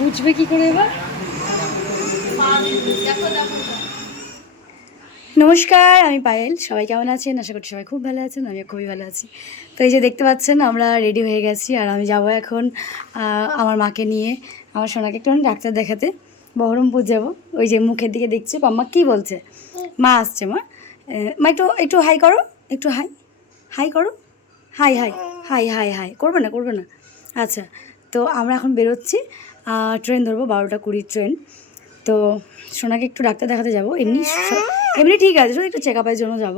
বুঝবে কি করে এবার? নমস্কার, আমি পায়েল। সবাই কেমন আছেন? আশা করছি সবাই খুব ভালো আছেন, আমিও খুবই ভালো আছি। তো এই যে দেখতে পাচ্ছেন, আমরা রেডি হয়ে গেছি আর আমি যাব এখন আমার মাকে নিয়ে, আমার সোনাকে একটু ডাক্তার দেখাতে। বহরমপুর যাব। ওই যে মুখের দিকে দেখছে পাম্মা কি বলছে? মা আসছে, মা। মা একটু একটু হাই করো, একটু হাই হাই করো। Hi hi hi hi hi. করবে না করবে না। আচ্ছা তো আমরা এখন বেরোচ্ছি। ট্রেন ধরবো, বারোটা কুড়ির ট্রেন তো সোনাকে একটু ডাক্তার দেখাতে যাব। এমনি এমনি ঠিক আছে, শুধু একটু চেক আপের জন্য যাব।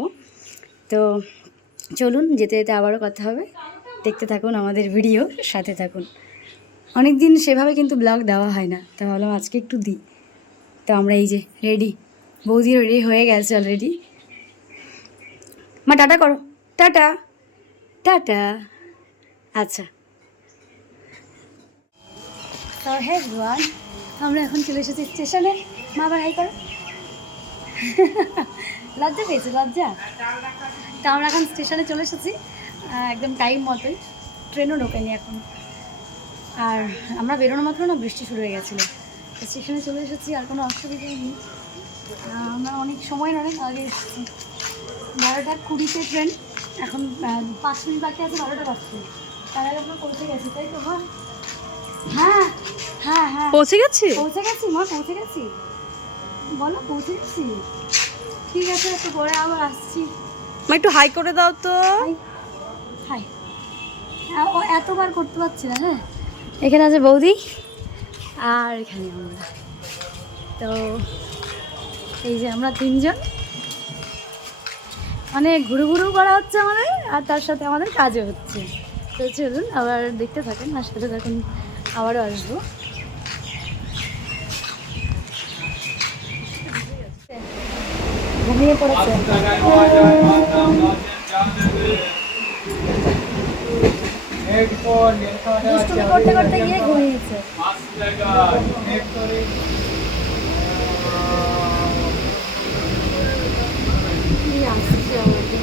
তো চলুন, যেতে যেতে আবারও কথা হবে। দেখতে থাকুন আমাদের ভিডিও সাথে থাকুন। অনেক দিন সেভাবে কিন্তু ব্লগ দেওয়া হয় না, তা ভাবলাম আজকে একটু দিই। তো আমরা এই যে রেডি বৌদি রেডি হয়ে গেছে অলরেডি মা, টাটা করো। টাটা। টাটা। আচ্ছা। আমরা এখন চলে এসেছি স্টেশনে। মা আবার হাই করো। লজ্জা পেয়েছে, লজ্জা। তা আমরা এখন স্টেশনে চলে এসেছি একদম টাইম মতোই। ট্রেনও ঢোকেনি এখন। আর আমরা বেরোনো মাত্র না, বৃষ্টি শুরু হয়ে গেছিল। স্টেশনে চলে এসেছি, আর কোনো অসুবিধা নেই। আমরা অনেক সময় অনেক আগে এসেছি। বারোটা কুড়িতে ট্রেন। এখন পাঁচ মিনিট বাকি আছে বারোটা বাজছে। তার আগে আমরা পৌঁছে গেছি তাই তো মা হ্যাঁ হ্যাঁ হ্যাঁ। পৌঁছে গেছি? পৌঁছে গেছি মা পৌঁছে গেছি। বলো পৌঁছে গেছি। ঠিক আছে একটু পরে আবার আসছি। মা একটু হাই করে দাও তো। হাই হ্যাঁ, ও এতবার করতে পারছি না হ্যাঁ? এখানে আছে বৌদি আর এখানে আমরা। তো এই যে আমরা তিনজন। মানে ঘুরু ঘুরু করা হচ্ছে আমাদের, আর তার সাথে আমাদের কাজও হচ্ছে। তো চলুন, আবার দেখতে থাকেন সাথে থাকুন, আবারও আসব। ঘুমিয়ে পড়েছে। করতে করতে গিয়ে ঘুমিয়েছে।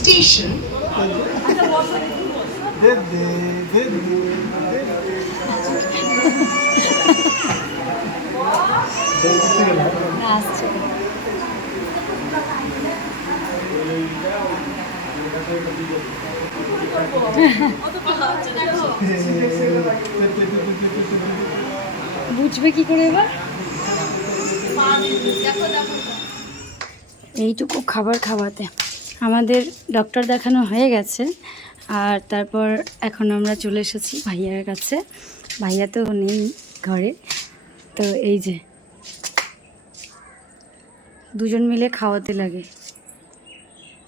Station. বুঝবে কি করে এবার? এইটুকু খাবার খাওয়াতে। আমাদের ডক্টর দেখানো হয়ে গেছে। আর তারপর এখন আমরা চলে এসেছি ভাইয়ার কাছে। ভাইয়া তো নেই ঘরে। তো এই যে দুজন মিলে খাওয়াতে লাগে।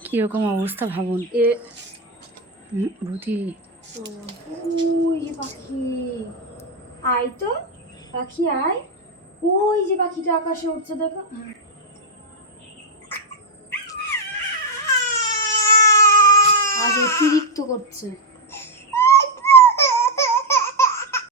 কীরকম অবস্থা ভাবুন। হুম, ভূতি। পাখি। আয় তো। পাখি আয়। ওই যে পাখিটা আকাশে উঠছে দেখো। অতিরিক্ত করছে।